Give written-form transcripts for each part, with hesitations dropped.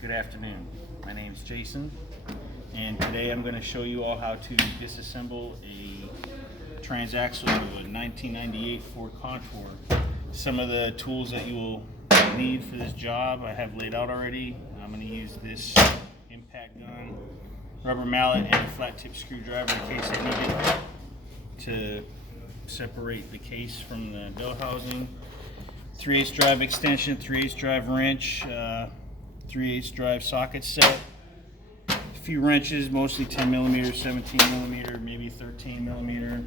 Good afternoon. My name is Jason, and today I'm going to show you all how to disassemble a transaxle of a 1998 Ford Contour. Some of the tools that you will need for this job I have laid out already. I'm going to use this impact gun, rubber mallet, and a flat tip screwdriver in case I need it to separate the case from the bell housing. 3/8 drive extension, 3/8 drive wrench, 3/8 drive socket set, a few wrenches, mostly 10 millimeter, 17 millimeter, maybe 13 millimeter,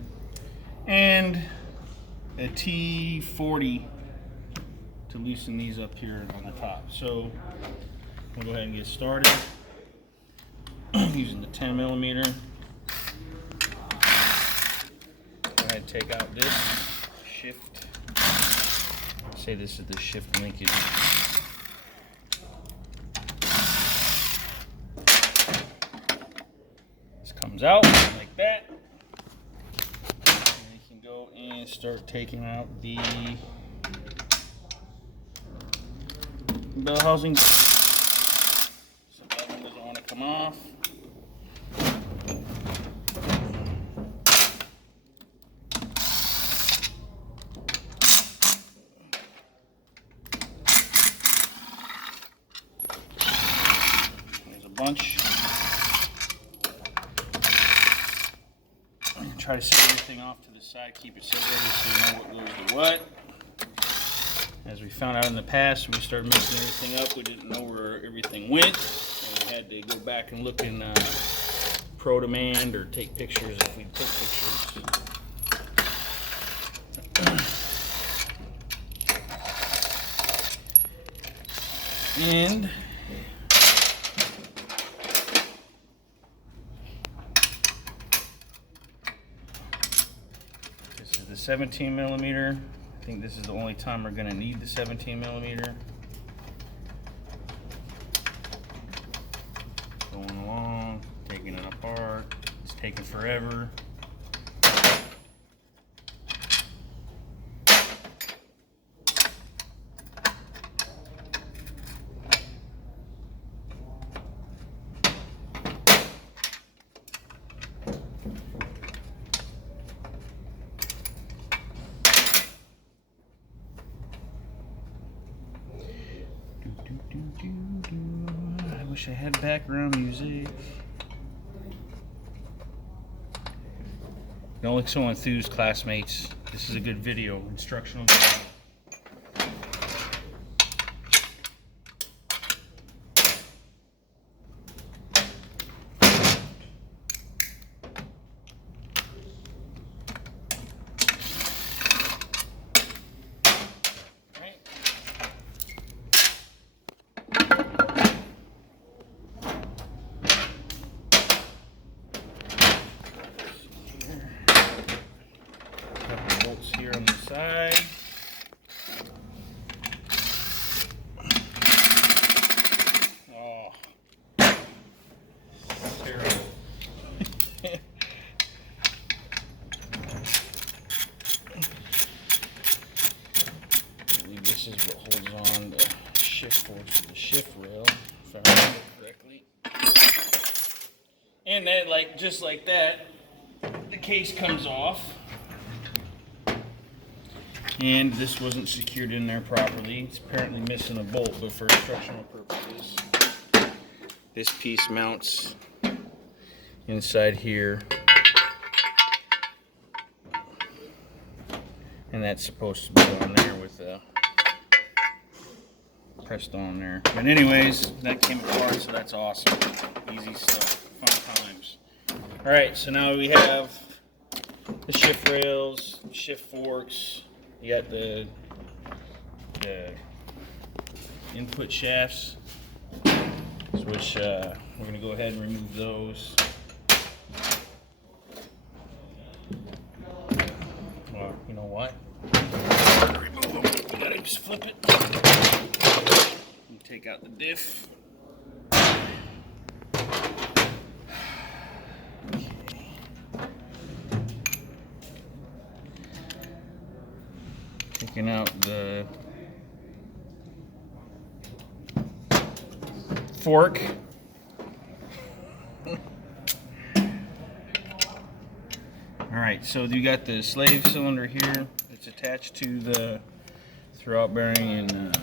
and a T40 to loosen these up here on the top. So we'll go ahead and get started using the 10 millimeter. Go ahead and take out this shift. Say this is the shift linkage. This comes out like that. And you can go and start taking out the bell housing. So that one doesn't want to come off. Bunch. Try to set everything off to the side, keep it separated so you know what goes to what. As we found out in the past, when we started mixing everything up, we didn't know where everything went, and we had to go back and look in Pro Demand or take pictures if we took pictures. And the 17 millimeter. I think this is the only time we're going to need the 17 millimeter. Going along, taking it apart. It's taking forever. I wish I had background music. Don't look so enthused, classmates. This is a good video, instructional video. Here on the side. Oh, terrible. I believe this is what holds on the shift forks to the shift rail, if I remember correctly. And then, just like that, the case comes off. And this wasn't secured in there properly. It's apparently missing a bolt, but for instructional purposes, this piece mounts inside here. And that's supposed to be on there with pressed on there. But anyways, that came apart, so that's awesome. Easy stuff, fun times. All right, so now we have the shift rails, shift forks. You got the input shafts, which we're going to go ahead and remove those. Or, you know what? Remove them. You got to just flip it. And take out the diff. Taking out the fork. Alright, so you got the slave cylinder here. It's attached to the throwout bearing, and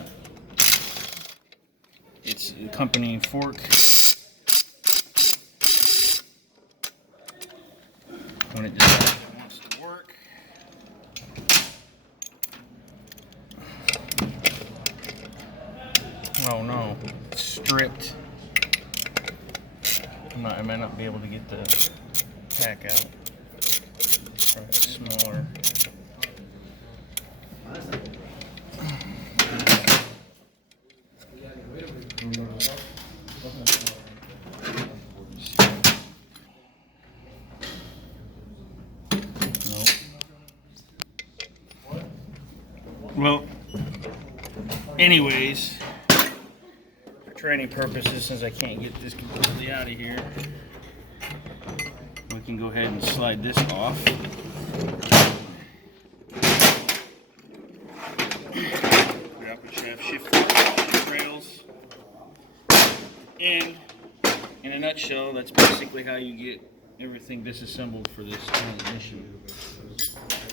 its accompanying fork. When it decides it wants to work. Oh no, it's stripped. I might not be able to get the pack out. Try it smaller. Nope. Well, anyways, for training purposes, since I can't get this completely out of here, we can go ahead and slide this off. Drop a shaft, shift rails. And in a nutshell, that's basically how you get everything disassembled for this transmission.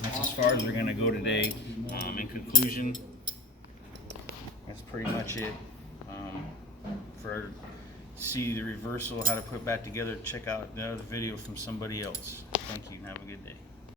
That's as far as we're going to go today. In conclusion, that's pretty much it. For see the reversal, how to put it back together, check out the other video from somebody else. Thank you and have a good day.